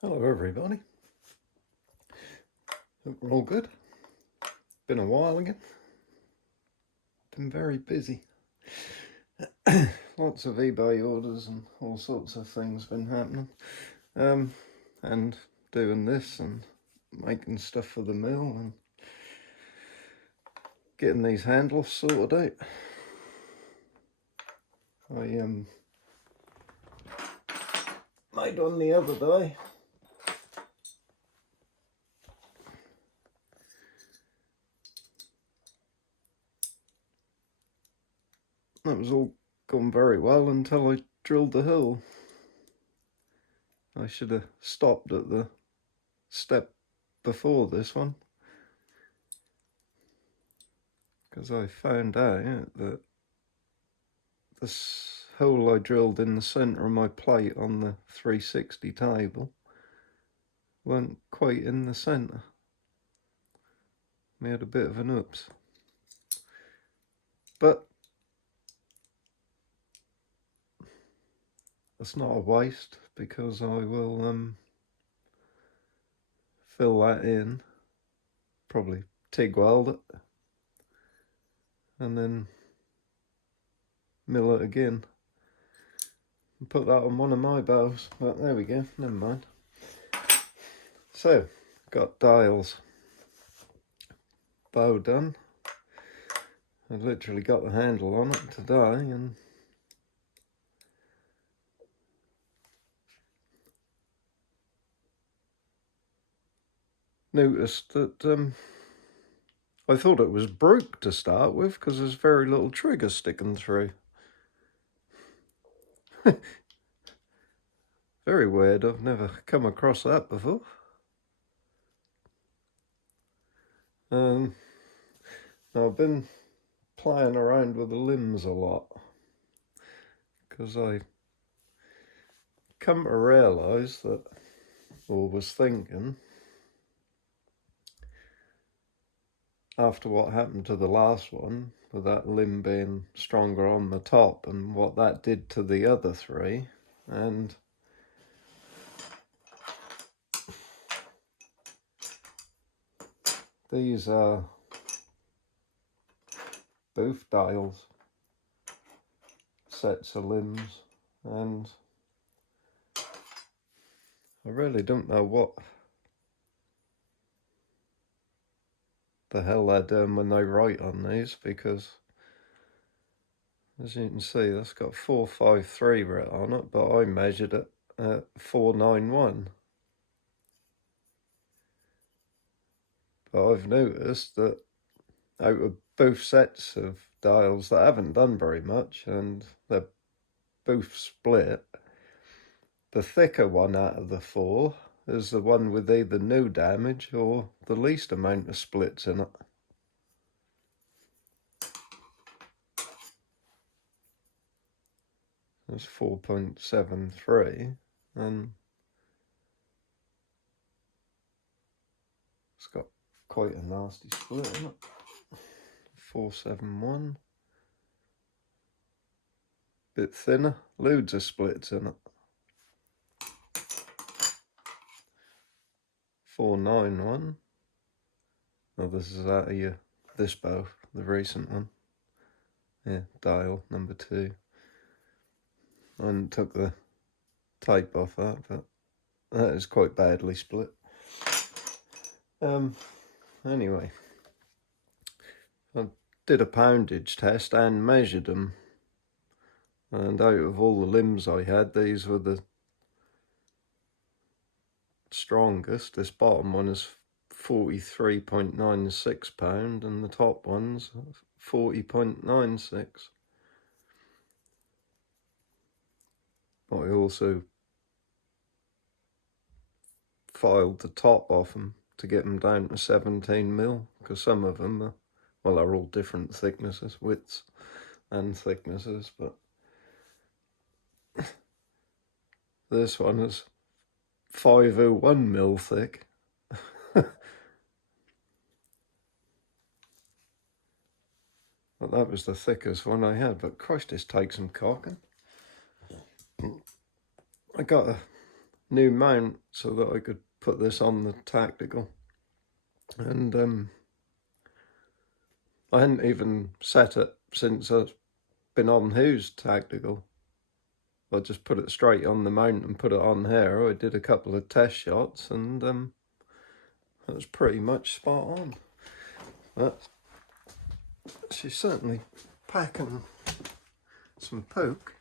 Hello everybody, hope we're all good. Been a while again, been very busy. Lots of eBay orders and all sorts of things been happening, and doing this and making stuff for the mill and getting these handles sorted out. I made one the other day. That was all gone very well until I drilled the hole. I should have stopped at the step before this one, because I found out that this hole I drilled in the centre of my plate on the 360 table weren't quite in the centre. We had a bit of an oops. But that's not a waste, because I will fill that in, probably TIG weld it, and then mill it again and put that on one of my bows. But there we go, never mind. So, got dials bow done. I've literally got the handle on it today, and noticed that I thought it was broke to start with, because there's very little trigger sticking through. Very weird, I've never come across that before. I've been playing around with the limbs a lot, because I come to realise that, or was thinking, after what happened to the last one, with that limb being stronger on the top, and what that did to the other three, and these are both dials, sets of limbs, and I really don't know what the hell they're doing when they write on these, because as you can see, that's got 453 written on it, but I measured it at 491. But I've noticed that out of both sets of dials that haven't done very much, and they're both split, the thicker one out of the four is the one with either no damage or the least amount of splits in it. That's 4.73, and it's got quite a nasty split in it. 471. Bit thinner, loads of splits in it. 491. Oh, this is out of this bow, the recent one. Yeah, dial number 2. I took the tape off that, but that is quite badly split. Anyway, I did a poundage test and measured them, and out of all the limbs I had, these were the strongest. This bottom one is 43.96 pound, and the top one's 40.96. But I also filed the top off them to get them down to 17mm, because some of them are, well, they're all different thicknesses, widths and thicknesses, but this one is 501mm thick. But that was the thickest one I had, but Christ, this takes some cocking. I got a new mount so that I could put this on the tactical, and I hadn't even set it since I've been on who's tactical. I just put it straight on the mount and put it on here. I did a couple of test shots, and it was pretty much spot on. But she's certainly packing some poke.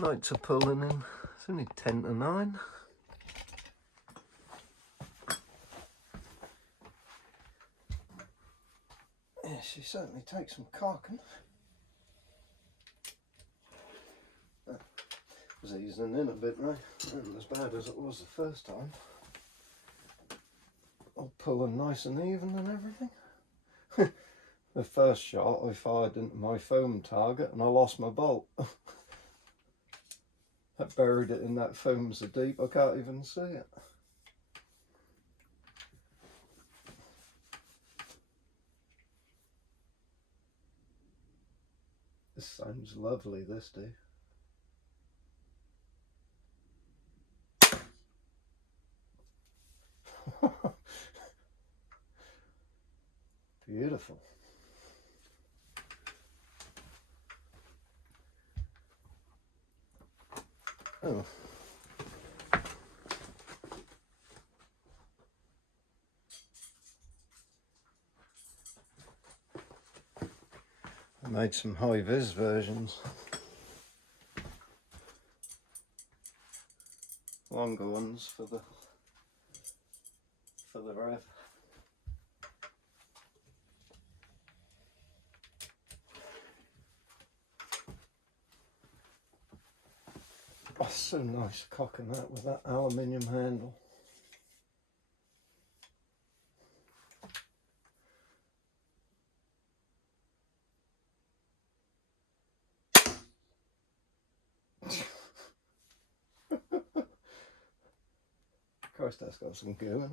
Nights are pulling in. It's only 10 to 9. Yeah, she certainly takes some cocking. It's easing in a bit now. Not as bad as it was the first time. All pulling nice and even and everything. The first shot I fired into my foam target and I lost my bolt. I buried it in that foam so deep I can't even see it. This sounds lovely, this do. Beautiful. Oh. I made some high-vis versions. Longer ones for the rev. Oh, so nice cocking that with that aluminium handle. Christ, that's got some goo in it.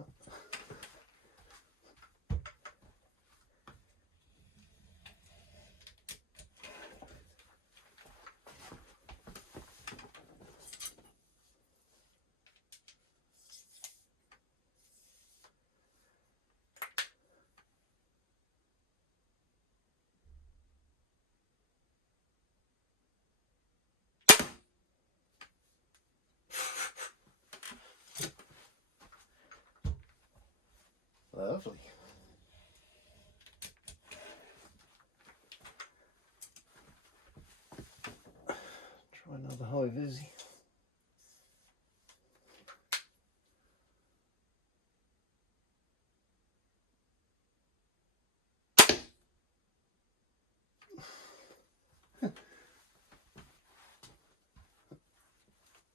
Lovely. Try another high-vis.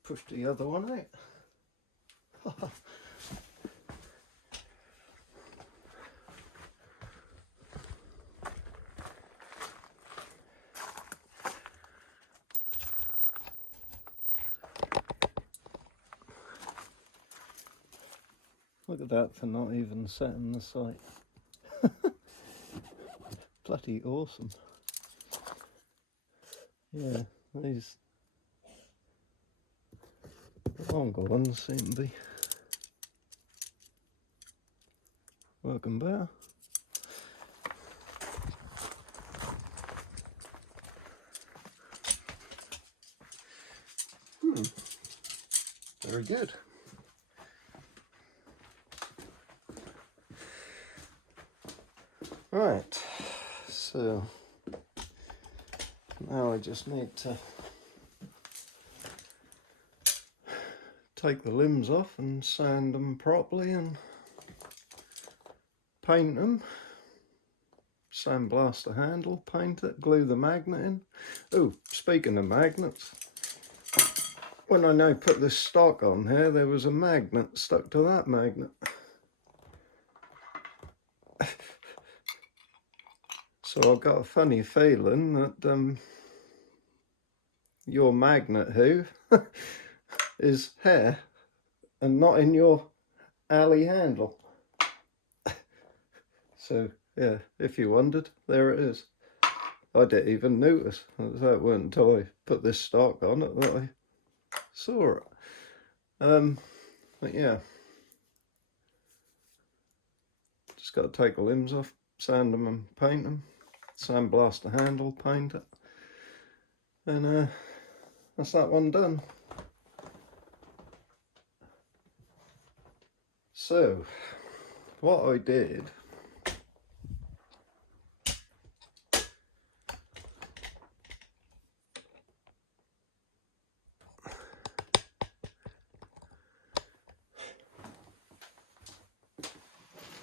Push the other one out. Look at that for not even setting the sight. Bloody awesome. Yeah, these longer ones seem to be working better. Very good. Right, so now I just need to take the limbs off and sand them properly and paint them. Sandblast the handle, paint it, glue the magnet in. Oh, speaking of magnets, when I now put this stock on here, there was a magnet stuck to that magnet. So I've got a funny feeling that your magnet is here and not in your alley handle. So yeah, if you wondered, there it is. I didn't even notice. That wasn't until I put this stock on it that I saw it. But yeah, just got to take the limbs off, sand them and paint them, sandblast the handle, paint it, and that's that one done. So what I did,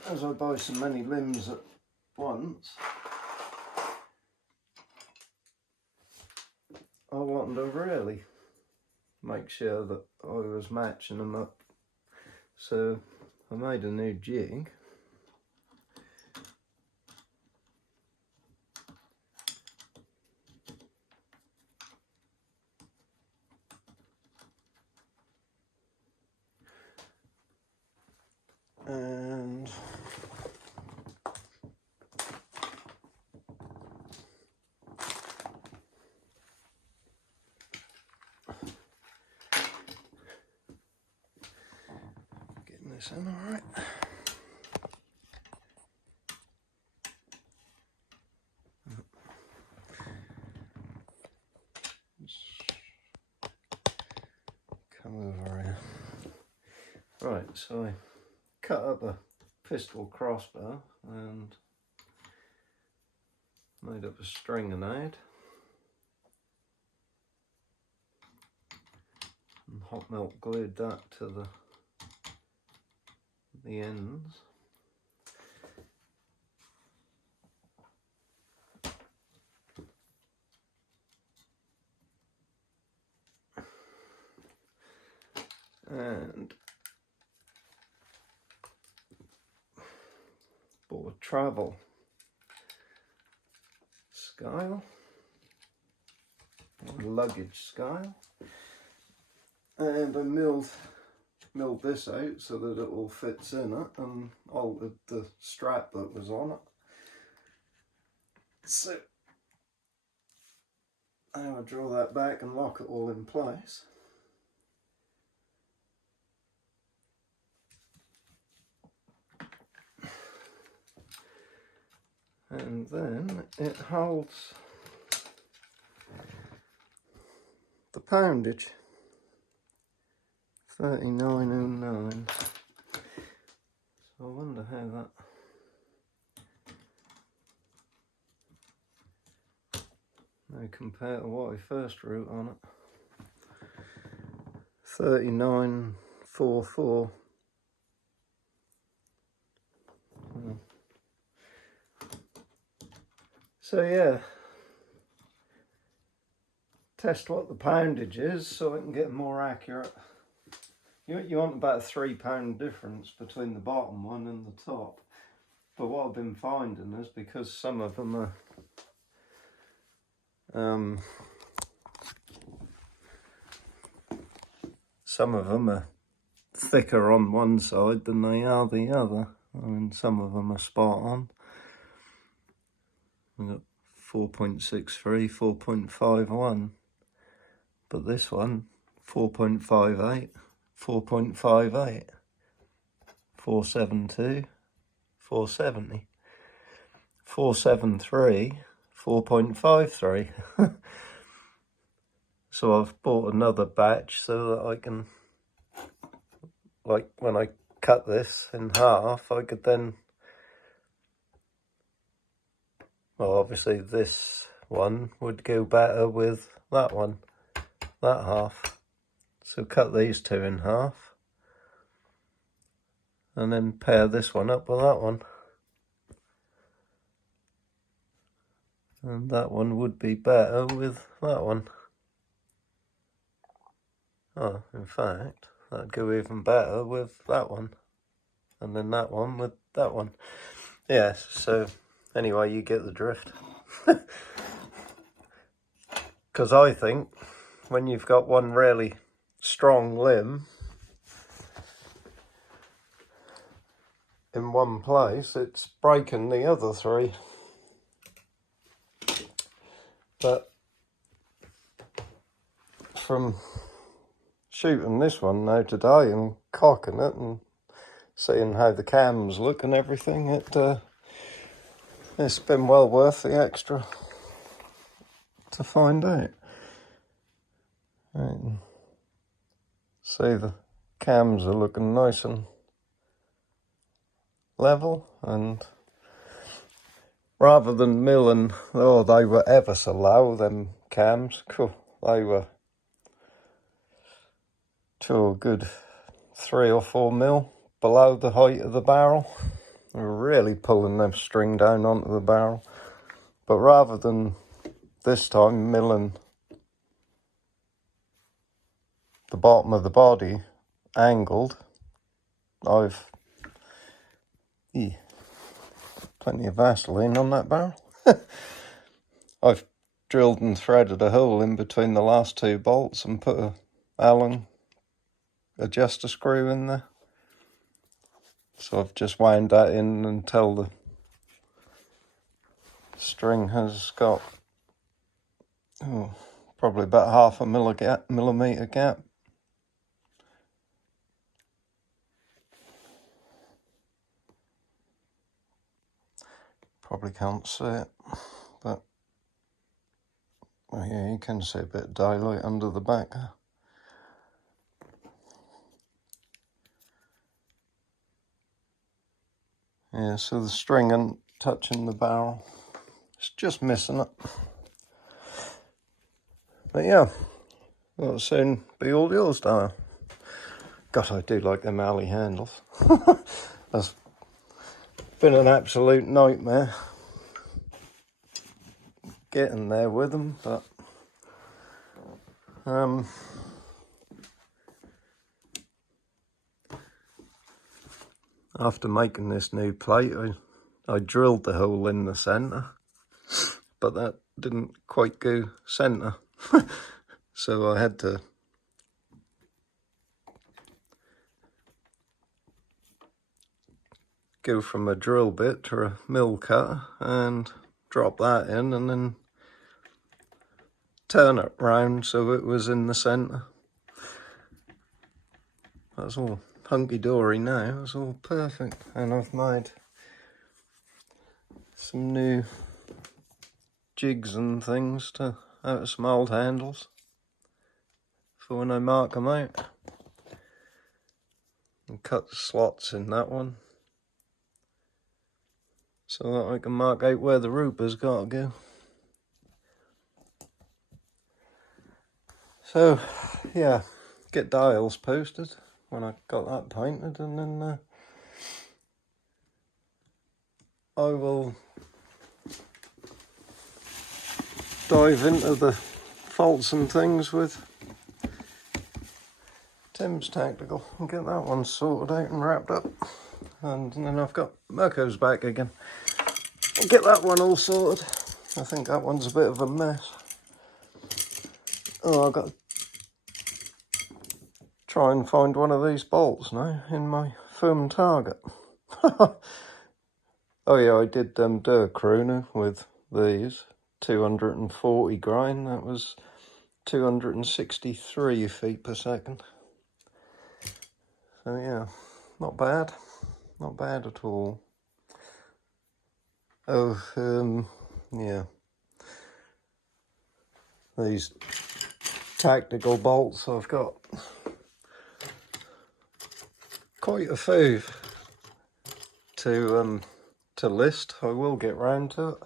as I buy so many limbs at once, I wanted to really make sure that I was matching them up. So I made a new jig. And getting this in all right. Come over here. Right, so I cut up a pistol crossbow and made up a string grenade and hot melt glued that to the ends. And bought a travel scale, a luggage scale, and I milled this out so that it all fits in it, and altered the strap that was on it. So now I draw that back and lock it all in place. And then it holds the poundage, 3909. So I wonder how that may compare to what I first wrote on it. 3944. So yeah, test what the poundage is so I can get more accurate. You want about a £3 difference between the bottom one and the top. But what I've been finding is, because some of them are thicker on one side than they are the other. I mean, some of them are spot on. We've got 4.63, 4.51, but this one 4.58, 4.58, 472, 470, 473, 4.53. So I've bought another batch so that I can, like when I cut this in half, I could then, well, obviously this one would go better with that one, that half. So cut these two in half and then pair this one up with that one. And that one would be better with that one. Oh, in fact, that'd go even better with that one. And then that one with that one. Yes, so anyway, you get the drift. Because I think when you've got one really strong limb in one place, it's breaking the other three. But from shooting this one now today and cocking it and seeing how the cams look and everything, it's been well worth the extra to find out. Right. See, the cams are looking nice and level, and rather than milling, oh, they were ever so low, them cams. Cool. They were to a good 3 or 4 mil below the height of the barrel. They were really pulling them string down onto the barrel. But rather than this time milling the bottom of the body angled, I've plenty of Vaseline on that barrel. I've drilled and threaded a hole in between the last 2 bolts and put a Allen adjuster screw in there. So I've just wound that in until the string has got probably about 0.5 millimetre gap. Probably can't see it, but well, yeah, you can see a bit of daylight under the back. Yeah, so the string ain't touching the barrel. It's just missing it. But yeah, that'll soon be all yours, Dale. God, I do like them alley handles. That's been an absolute nightmare getting there with them, but after making this new plate, I drilled the hole in the centre, but that didn't quite go centre. So I had to go from a drill bit to a mill cutter and drop that in and then turn it round so it was in the centre. That's all hunky-dory now, it's all perfect. And I've made some new jigs and things out of some old handles for when I mark them out. And cut the slots in that one so that I can mark out where the rooper's got to go. So yeah, get dials posted when I got that painted, and then I will dive into the faults and things with Tim's Tactical and get that one sorted out and wrapped up. And then I've got Mirko's back again. I'll get that one all sorted. I think that one's a bit of a mess. Oh, I've got to try and find one of these bolts now in my firm target. Oh yeah, I did do a crooner with these. 240 grind, that was 263 feet per second. So yeah, not bad at all. Oh, yeah, these tactical bolts, I've got quite a few to list. I will get round to it.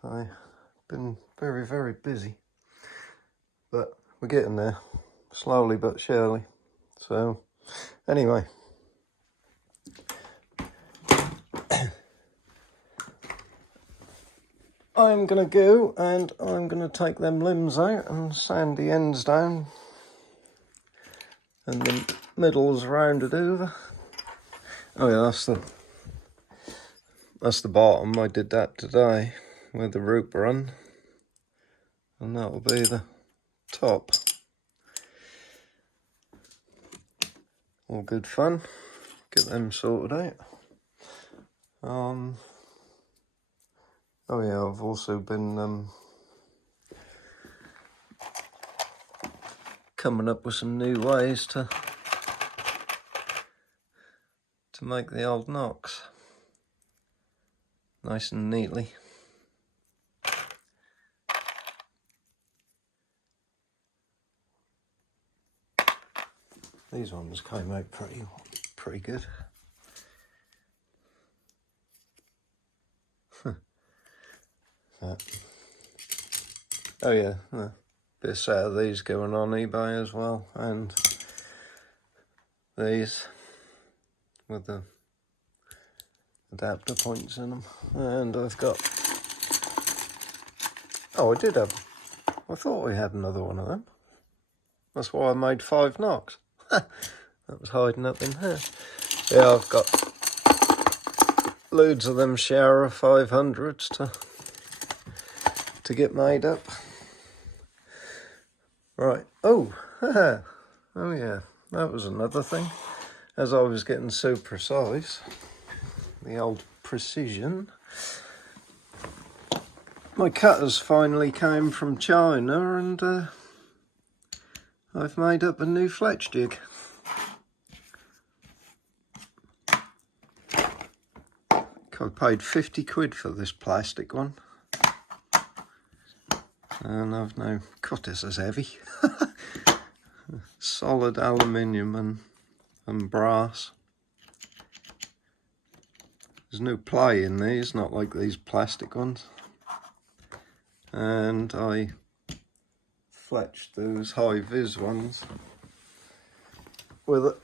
So I've been very, very busy, but we're getting there, slowly but surely. So anyway, I'm gonna go and I'm gonna take them limbs out and sand the ends down and the middle's rounded over. Oh yeah, that's the bottom. I did that today with the rooper on, and that'll be the top. All good fun. Get them sorted out. Oh yeah, I've also been coming up with some new ways to make the old nocks nice and neatly. These ones came out pretty good. Oh yeah, a bit of set of these going on eBay as well, and these with the adapter points in them. And I've got, oh, I thought we had another one of them. That's why I made 5 nocks. That was hiding up in here. Yeah, I've got loads of them shower 500s to get made up. Right. Oh, oh yeah, that was another thing. As I was getting so precise, the old precision, my cutters finally came from China, and I've made up a new fletch jig. I paid 50 quid for this plastic one, and I've now cut this as heavy. Solid aluminium and brass. There's no ply in these, not like these plastic ones. And I fletched those high-vis ones with it.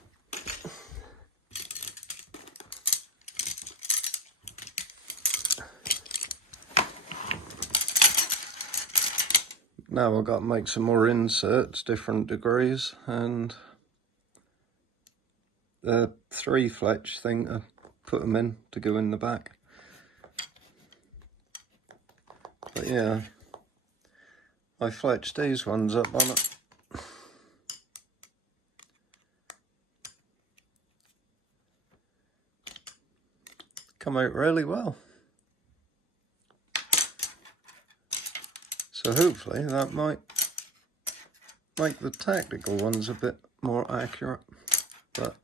Now I've got to make some more inserts, different degrees, and the 3 fletch thing to put them in to go in the back. But yeah, I fletched these ones up on it. Come out really well. So hopefully that might make the tactical ones a bit more accurate. But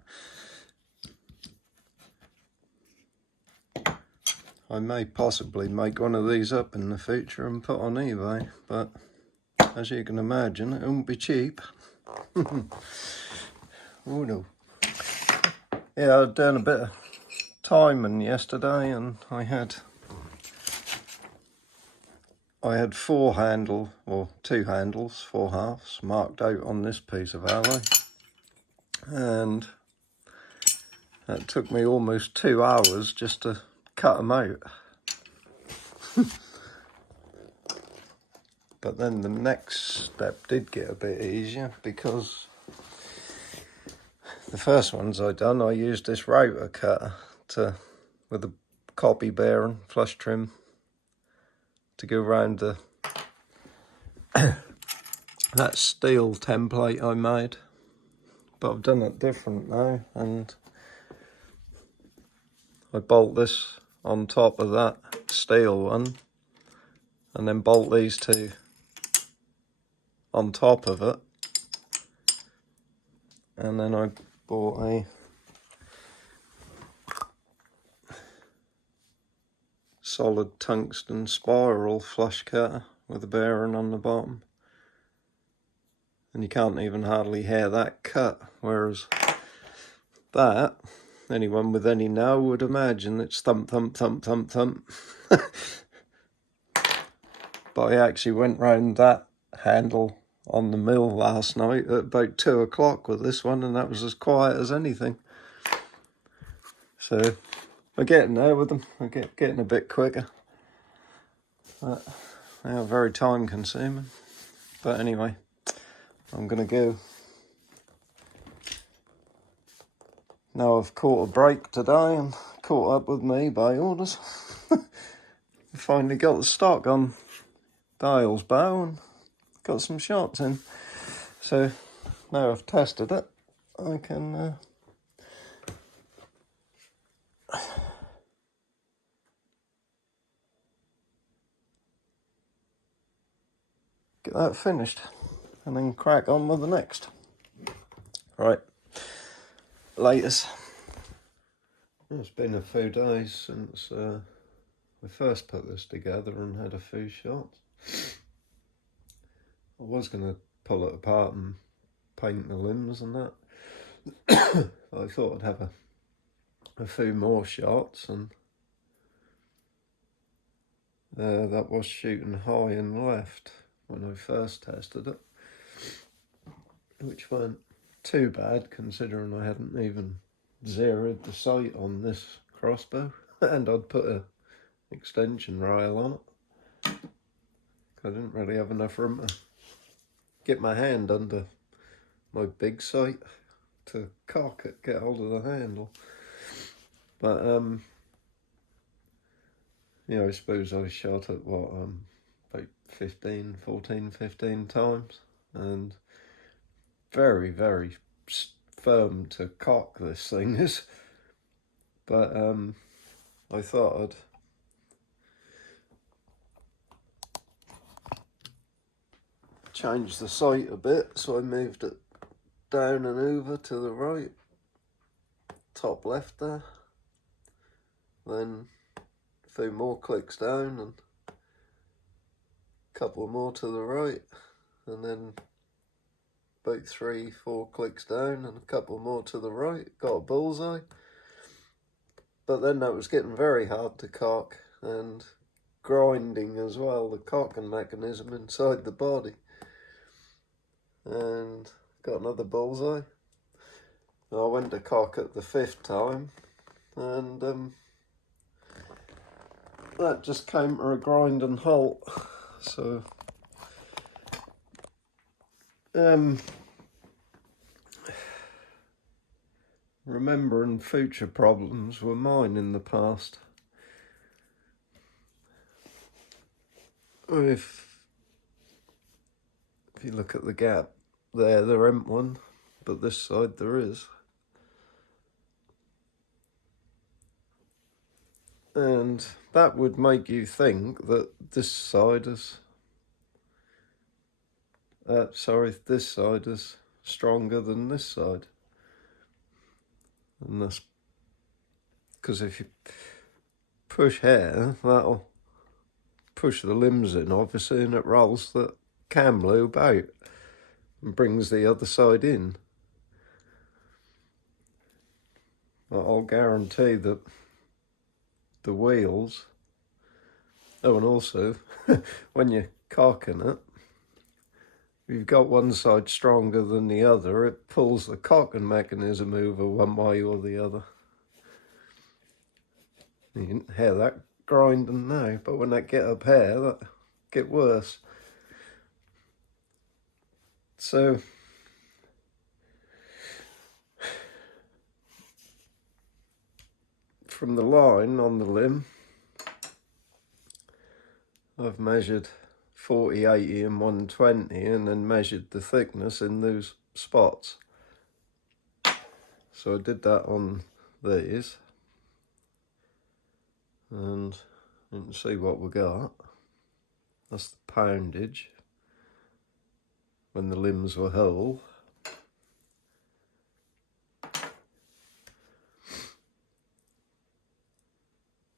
I may possibly make one of these up in the future and put on eBay, but as you can imagine, it won't be cheap. Oh no. Yeah, I'd done a bit of timing yesterday, and I had 4 handles, or 2 handles, 4 halves, marked out on this piece of alloy. And it took me almost 2 hours just to cut them out. But then the next step did get a bit easier, because the first ones I done, I used this router cutter with a copy bearing, flush trim, to go around the that steel template I made. But I've done it different now, and I bolt this on top of that steel one, and then bolt these 2 on top of it. And then I bought a solid tungsten spiral flush cutter with a bearing on the bottom. And you can't even hardly hear that cut, whereas that, anyone with any know would imagine it's thump, thump, thump, thump, thump. But I actually went round that handle on the mill last night at about 2 o'clock with this one, and that was as quiet as anything. So we're getting there with them. We're getting a bit quicker. But they are very time consuming. But anyway, I'm going to go. Now I've caught a break today and caught up with my eBay orders. Finally got the stock on Dial's bow and got some shots in. So now I've tested it, I can get that finished and then crack on with the next. Right, latest. It's been a few days since we first put this together and had a few shots. I was going to pull it apart and paint the limbs and that. I thought I'd have a few more shots, and that was shooting high and left when I first tested it, which weren't too bad considering I hadn't even zeroed the sight on this crossbow and I'd put a extension rail on it. I didn't really have enough room to get my hand under my big sight to cock it, get hold of the handle. But yeah, I suppose I shot it about 14, 15 times, and very, very firm to cock this thing is. But I thought I'd change the sight a bit, so I moved it down and over to the right, top left there, then a few more clicks down and a couple more to the right, and then about 3-4 clicks down and a couple more to the right, got a bullseye. But then that was getting very hard to cock and grinding as well, the cocking mechanism inside the body. And got another bullseye. I went to cock it the 5th time, and that just came to a grinding halt. So remembering future problems were mine in the past. If you look at the gap there ain't one, but this side there is. And that would make you think that this side is, this side is stronger than this side. And that's because if you push here, that'll push the limbs in, obviously, and it rolls the cam loop out and brings the other side in. I'll guarantee that the wheels, oh, and also when you're cocking it, if you've got one side stronger than the other, it pulls the cocking mechanism over one way or the other. You can hear that grinding now, but when that get up here, that get worse. So from the line on the limb, I've measured 40, 80 and 120 and then measured the thickness in those spots. So I did that on these, and you can see what we got. That's the poundage when the limbs were whole.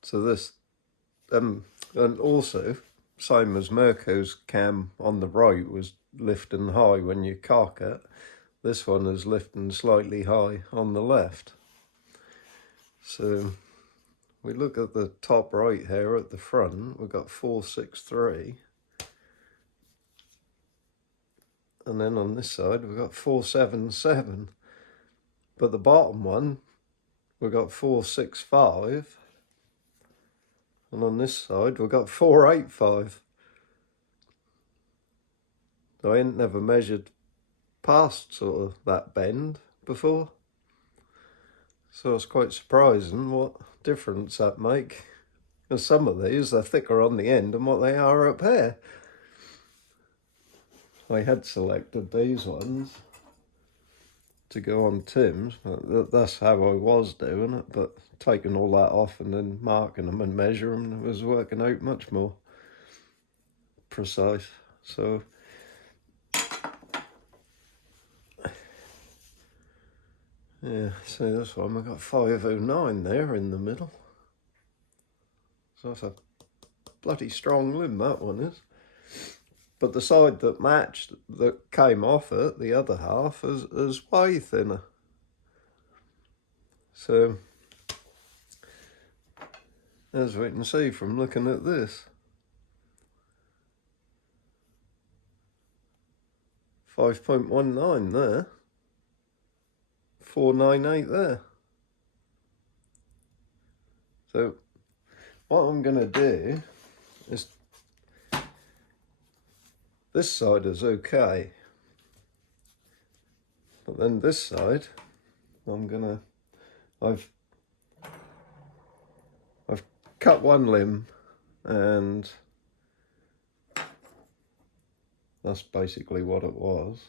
So this, and also, same as Mirko's cam on the right was lifting high when you cock it, this one is lifting slightly high on the left. So we look at the top right here at the front, we've got 463. And then on this side, we've got 477. But the bottom one, we've got 465. And on this side, we've got 485. I ain't never measured past sort of that bend before. So it's quite surprising what difference that make. And some of these, they're thicker on the end than what they are up here. I had selected these ones to go on Tim's, but that's how I was doing it, but taking all that off and then marking them and measuring them was working out much more precise. So Yeah, see this one, we've got 509 there in the middle. So that's a bloody strong limb, that one is. But the side that matched, that came off it, the other half, is way thinner. So, as we can see from looking at this, 5.19 there, 498 there. So what I'm going to do is, this side is okay, but then this side I've cut one limb, and that's basically what it was.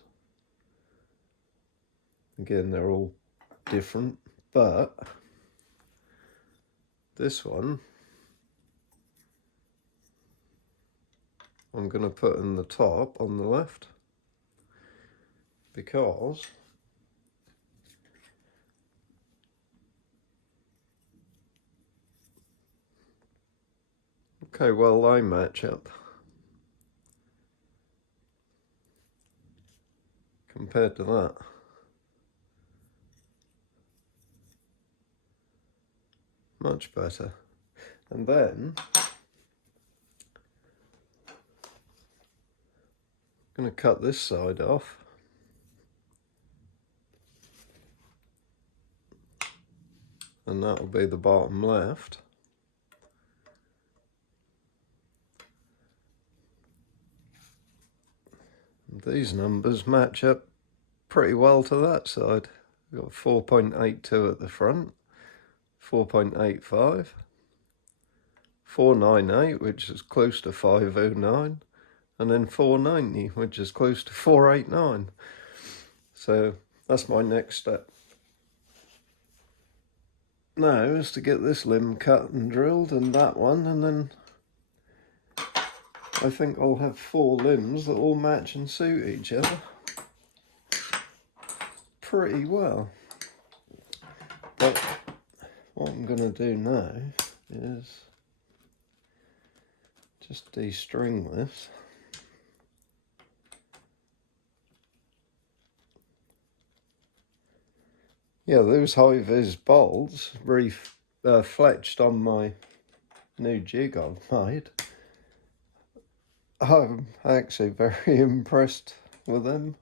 Again, they're all different, but this one I'm going to put in the top on the left, because okay, well, they match up compared to that. Much better. And then I'm going to cut this side off, and that will be the bottom left. And these numbers match up pretty well to that side. We've got 4.82 at the front, 4.85, 498, which is close to 509, and then 490, which is close to 489. So that's my next step now, is to get this limb cut and drilled, and that one, and then I think I'll have 4 limbs that all match and suit each other pretty well. But what I'm going to do now is just de-string this. Yeah, those high-vis bolts fletched on my new jig I've made. I'm actually very impressed with them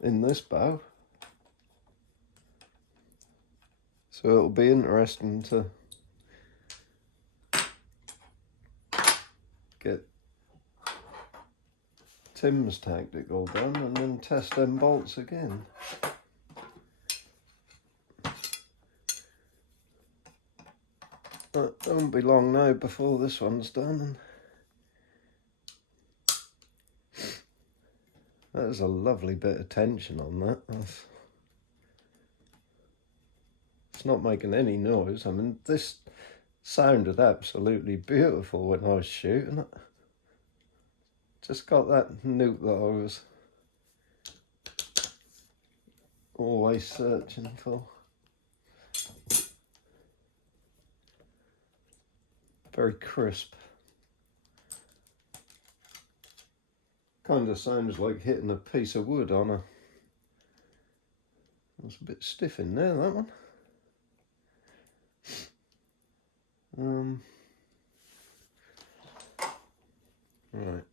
in this bow. So it'll be interesting to get Tim's tactical done and then test them bolts again. But it won't be long now before this one's done. That is a lovely bit of tension on that. It's not making any noise. I mean, this sounded absolutely beautiful when I was shooting it. Just got that note that I was always searching for. Very crisp. Kind of sounds like hitting a piece of wood on a... It's a bit stiff in there, that one. Right.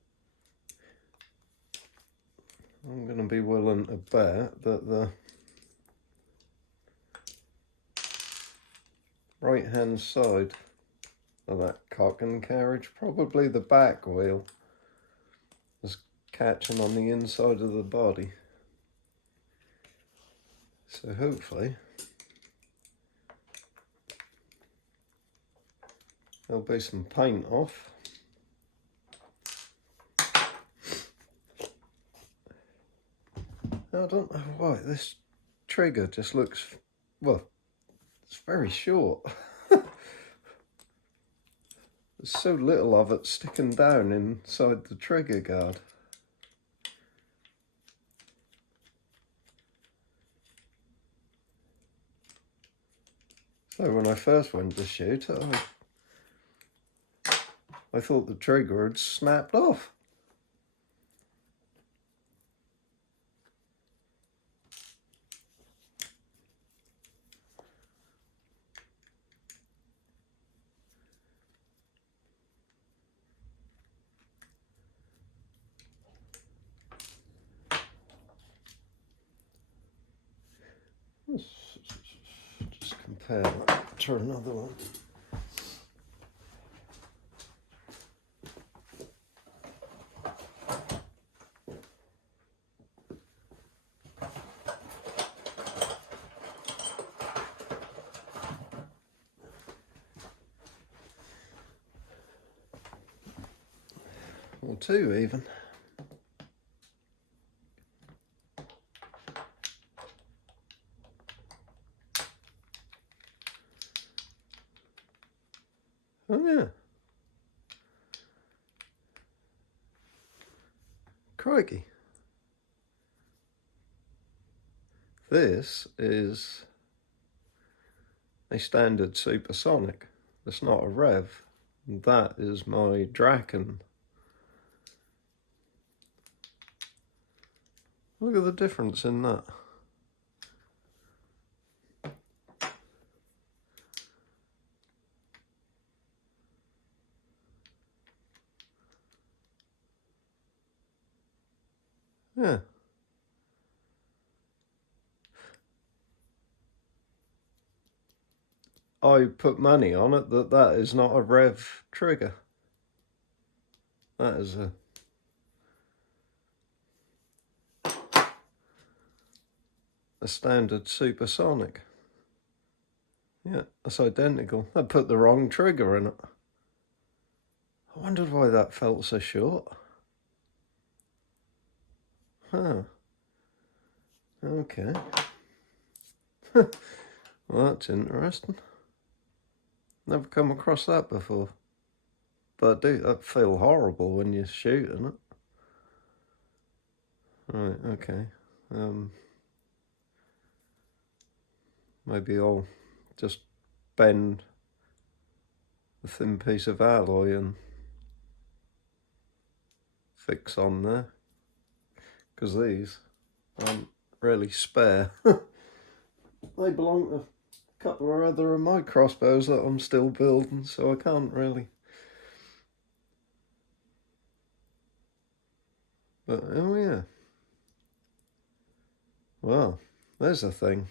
I'm going to be willing to bet that the right hand side of that cock and carriage, probably the back wheel, is catching on the inside of the body. So hopefully there'll be some paint off. I don't know why this trigger just looks, well, it's very short. There's so little of it sticking down inside the trigger guard. So when I first went to shoot, I thought the trigger had snapped off. Just compare that to another one. Or two even. Oh yeah. Crikey. This is a standard supersonic. It's not a rev. That is my Draken. Look at the difference in that. Yeah. I put money on it that that is not a rev trigger. That is a standard supersonic. Yeah, that's identical. I put the wrong trigger in it. I wondered why that felt so short. Huh. Okay. Well, that's interesting. Never come across that before. But that feel horrible when you're shooting it. Right, okay. Maybe I'll just bend a thin piece of alloy and fix on there, because these aren't really spare. They belong to a couple of other of my crossbows that I'm still building, so I can't really. But oh yeah. Well, there's a thing.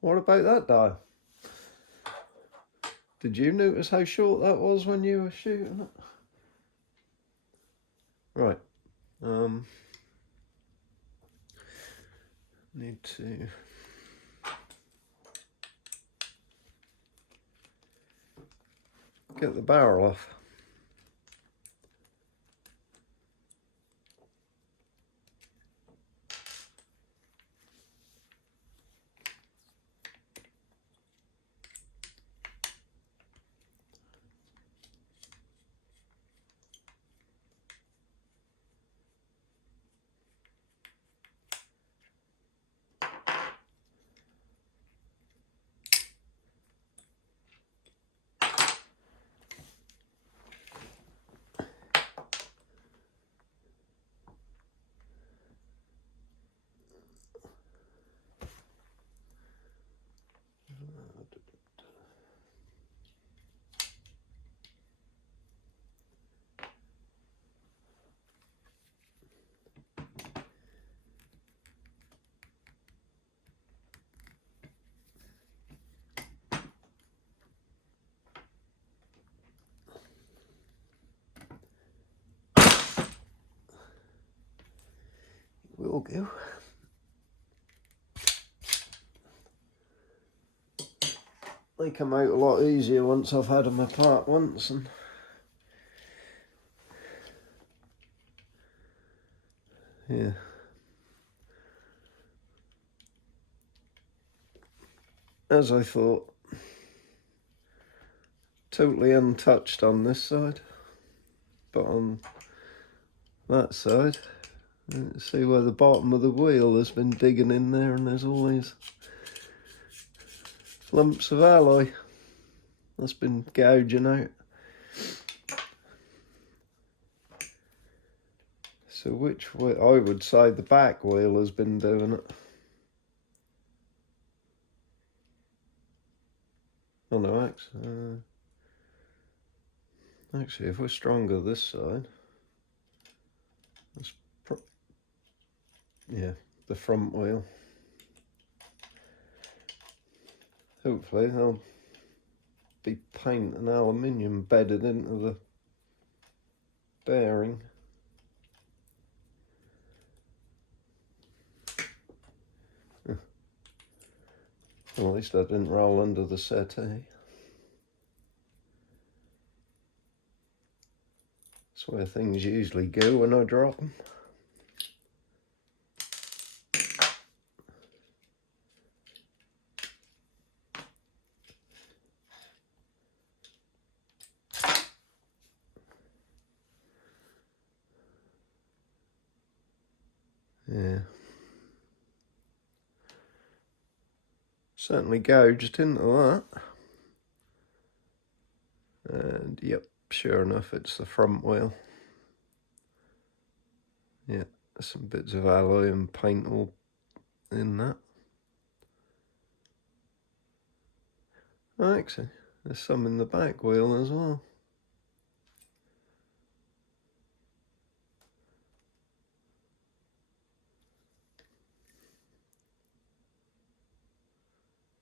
What about that dial? Did you notice how short that was when you were shooting it? Right. Need to get the barrel off. Will go. They come out a lot easier once I've had them apart once, and yeah. As I thought, totally untouched on this side, but on that side, Let's see where the bottom of the wheel has been digging in there, and there's all these lumps of alloy that's been gouging out. So which way? I would say the back wheel has been doing it. Oh no, actually, if we're stronger this side, yeah, the front wheel. Hopefully there'll be paint and aluminium bedded into the bearing. Well, at least I didn't roll under the settee. That's where things usually go when I drop them. Yeah. Certainly gouged into that. And yep, sure enough, it's the front wheel. Yeah, some bits of alloy and paint all in that. Actually, there's some in the back wheel as well.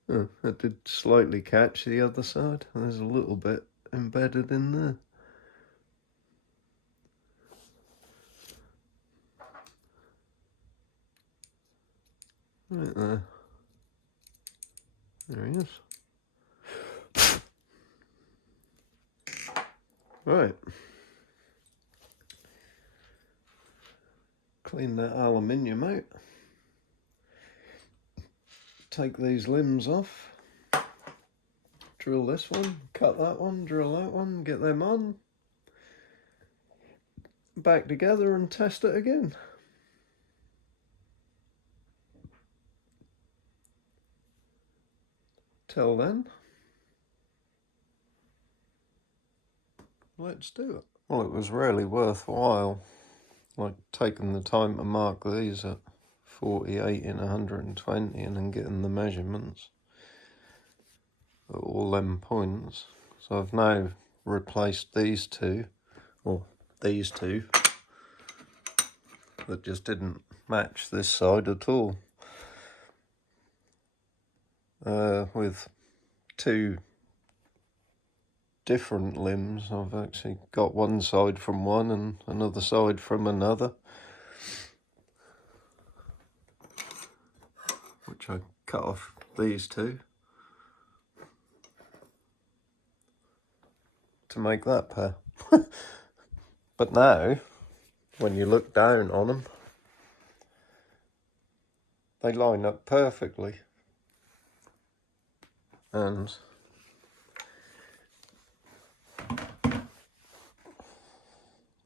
Oh, I did slightly catch the other side. There's a little bit embedded in there. Right there. There he is. Right. Clean that aluminium out. Take these limbs off. Drill this one, cut that one, drill that one, get them on. Back together and test it again. Till then, let's do it. Well, it was really worthwhile, like taking the time to mark these at 48 and 120 and then getting the measurements at all them points. So I've now replaced these two, or these two, that just didn't match this side at all, with two different limbs. I've actually got one side from one and another side from another, which I cut off these two to make that pair. But now, when you look down on them, they line up perfectly. And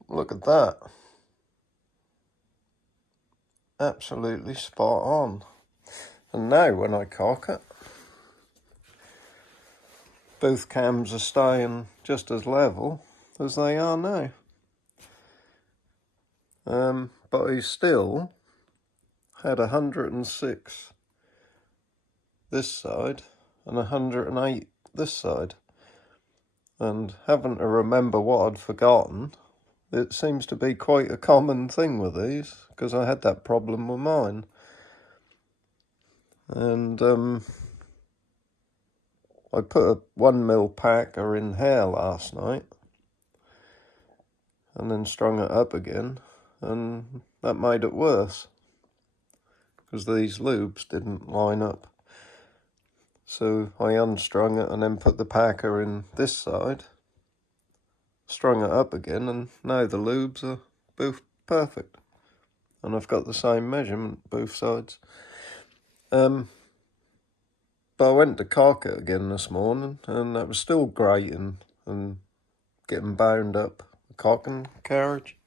look at that. Absolutely spot on. And now when I cock it, both cams are staying just as level as they are now. But he still had 106 this side and 108 this side. And having to remember what I'd forgotten, it seems to be quite a common thing with these, because I had that problem with mine. And I put a 1mm packer in here last night and then strung it up again, and that made it worse because these loops didn't line up. So I unstrung it and then put the packer in this side, strung it up again, and now the loops are both perfect. And I've got the same measurement both sides. But I went to cock it again this morning, and that was still grating and getting bound up the cocking carriage.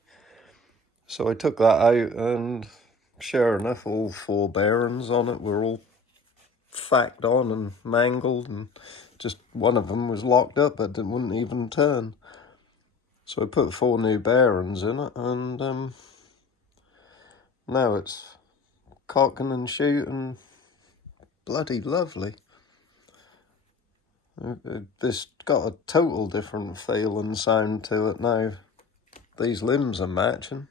So I took that out, and sure enough, all 4 bearings on it were all thacked on and mangled, and just one of them was locked up, but it wouldn't even turn. So I put 4 new bearings in it, and now it's cocking and shooting bloody lovely. It's got a total different feel and sound to it now. These limbs are matching.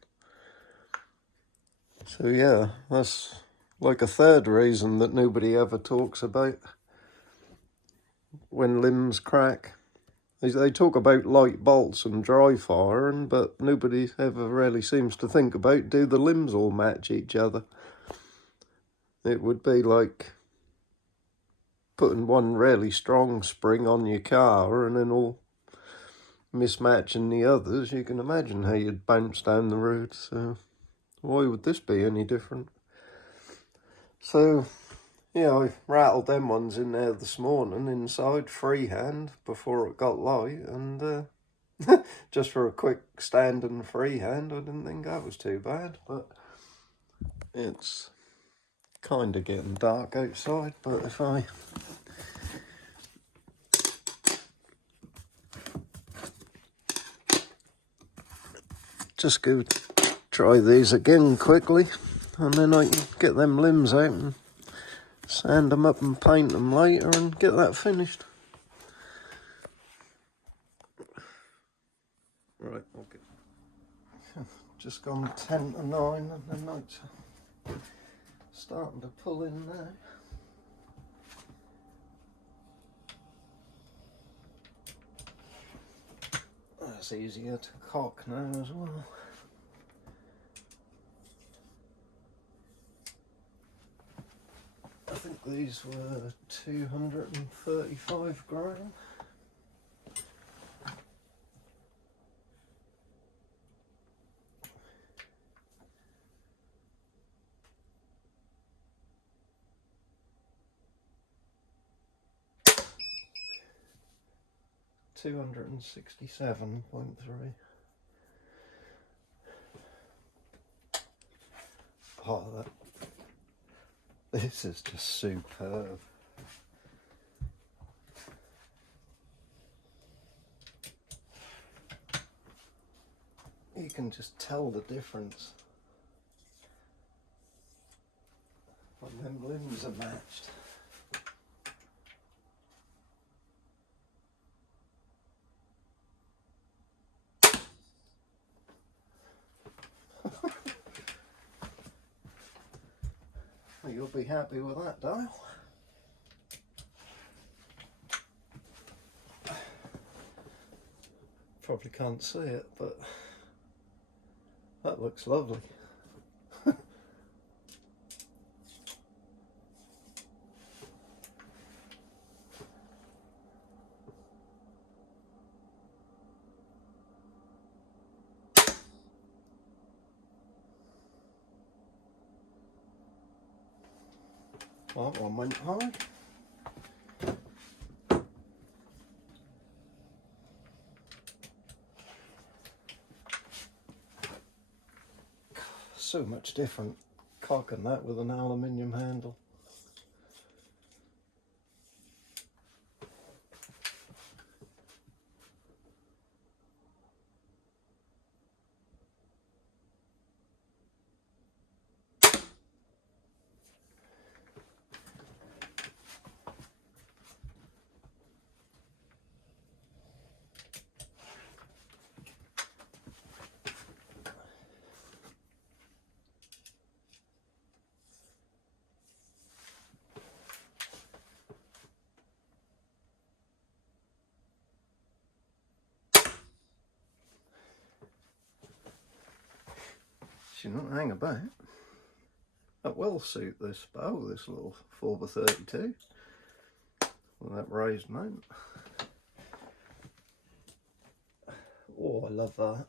So yeah, that's like a third reason that nobody ever talks about when limbs crack. They talk about light bolts and dry firing, but nobody ever really seems to think about, do the limbs all match each other? It would be like putting one really strong spring on your car and then all mismatching the others. You can imagine how you'd bounce down the road, so why would this be any different? So yeah, I rattled them ones in there this morning inside freehand before it got light, and just for a quick stand and freehand, I didn't think that was too bad. But it's kind of getting dark outside, but if I just go try these again quickly, and then I can get them limbs out and sand them up and paint them later and get that finished. Right, okay. Just gone 10 to 9 and the night's starting to pull in now. That's easier to cock now as well. I think these were 235 gram. $267.3. Oh, this is just superb. You can just tell the difference when them limbs are matched. Well, you'll be happy with that dial. Probably can't see it, but that looks lovely. Well, that one went high. So much different cocking that with an aluminium handle. Shouldn't hang about. That will suit this bow, this little 4x32 with that raised mount. Oh, I love that.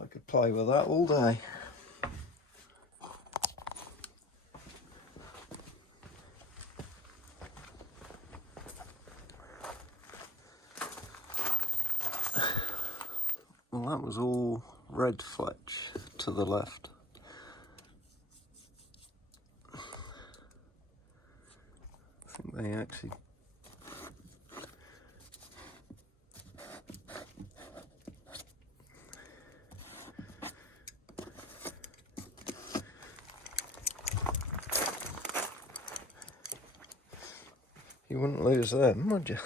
I could play with that all day. Well, that was all red fletch to the left. I think they actually you wouldn't lose them, would you?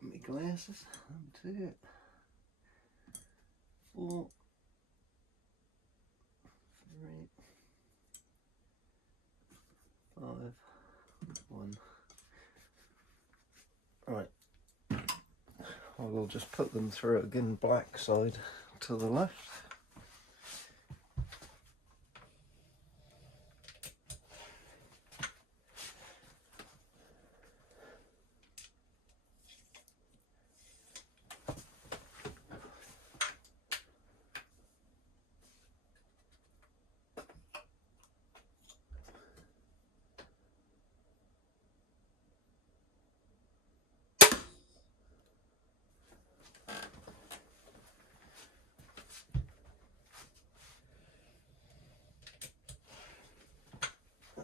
Get me glasses. 1, 2, 4, 3, 5, 1. Right, I will just put them through again, black side to the left.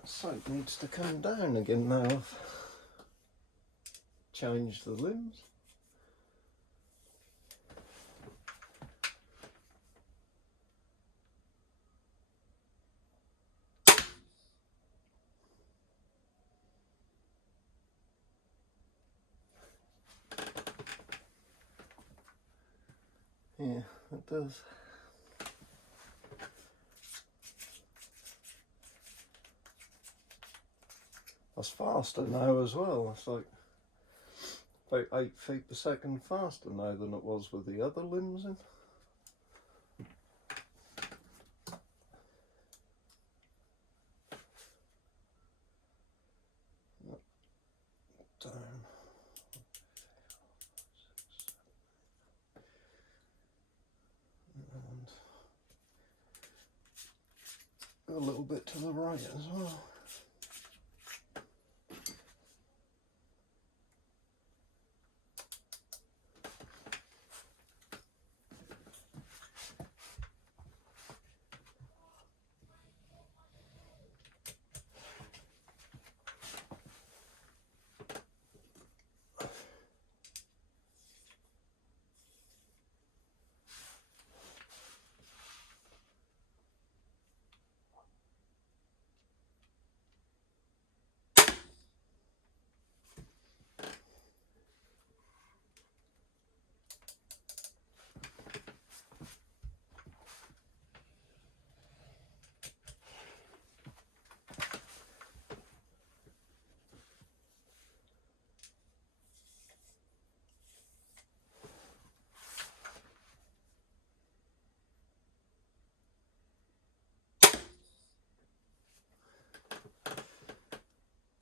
Soap needs to come down again now I've changed the limbs. Yeah, it does. That's faster now as well. It's like about 8 feet per second faster now than it was with the other limbs in. Down. And a little bit to the right as well.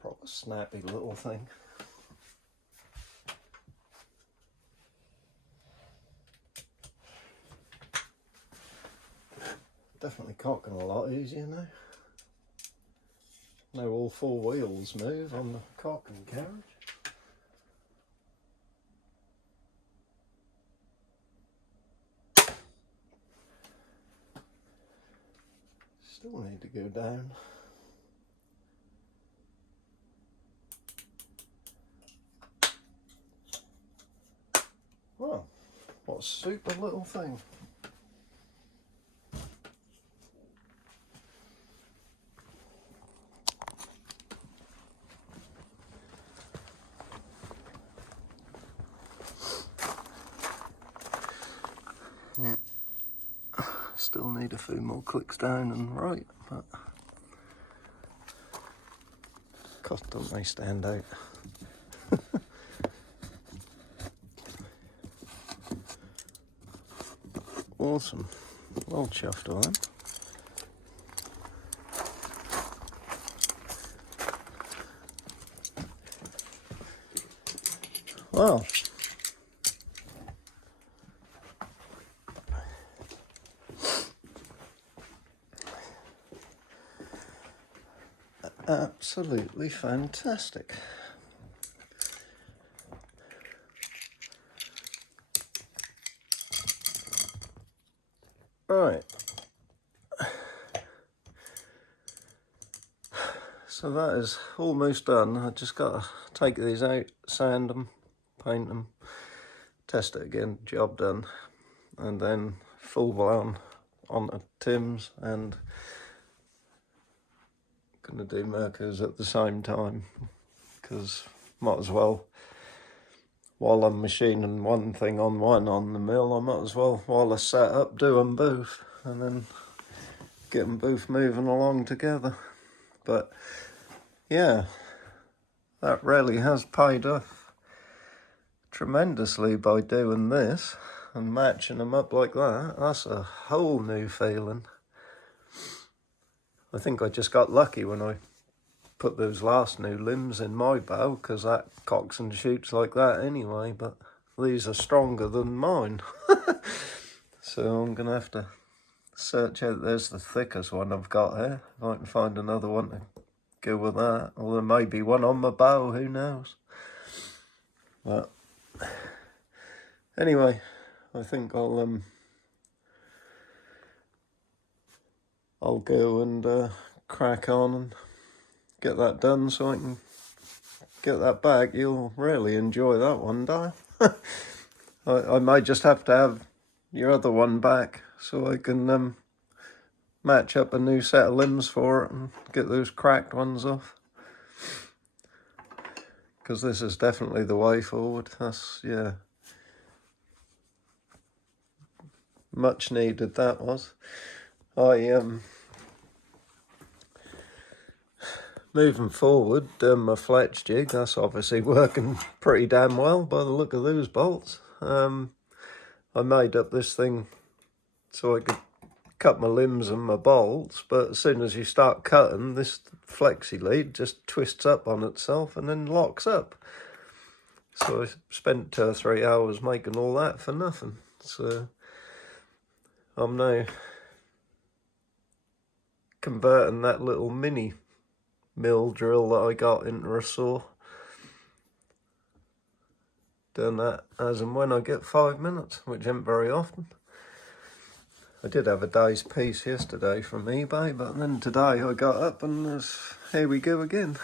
Proper snappy little thing. Definitely cocking a lot easier now. Now all 4 wheels move on the cocking carriage. Still need to go down. Well, what a super little thing. Yeah, still need a few more clicks down and right, but God, don't they stand out. Awesome, well chuffed on them. Well, absolutely fantastic. Right. So that is almost done. I just got to take these out, sand them, paint them, test it again, job done, and then full blown onto Tim's, and gonna do Mirko's at the same time, because might as well, while I'm machining one thing on the mill, I might as well, while I set up, do them both, and then get them both moving along together. But yeah, that really has paid off tremendously by doing this and matching them up like that. That's a whole new feeling. I think I just got lucky when I put those last new limbs in my bow, because that cocks and shoots like that anyway, but these are stronger than mine. So I'm gonna have to search out. There's the thickest one I've got here. If I can find another one to go with that, or there may be one on my bow, who knows. But anyway, I think I'll go and crack on and get that done so I can get that back. You'll really enjoy that one, Dale. I might just have to have your other one back so I can match up a new set of limbs for it and get those cracked ones off. Because this is definitely the way forward. That's, yeah, much needed that was. Moving forward, my fletch jig, that's obviously working pretty damn well by the look of those bolts. I made up this thing so I could cut my limbs and my bolts, but as soon as you start cutting, this flexi lead just twists up on itself and then locks up. So I spent 2 or 3 hours making all that for nothing. So I'm now converting that little mini mill drill that I got into a saw. Doing that as and when I get 5 minutes, which ain't very often. I did have a day's piece yesterday from eBay, but then today I got up and here we go again.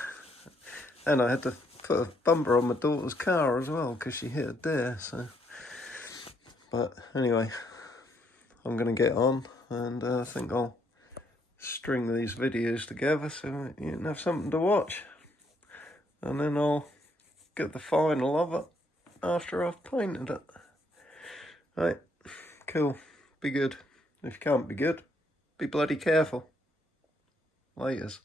And I had to put a bumper on my daughter's car as well because she hit a deer. So, but anyway, I'm going to get on, and I think I'll string these videos together so you can have something to watch. And then I'll get the final of it after I've painted it. Right, cool. Be good. If you can't be good, be bloody careful. Laters.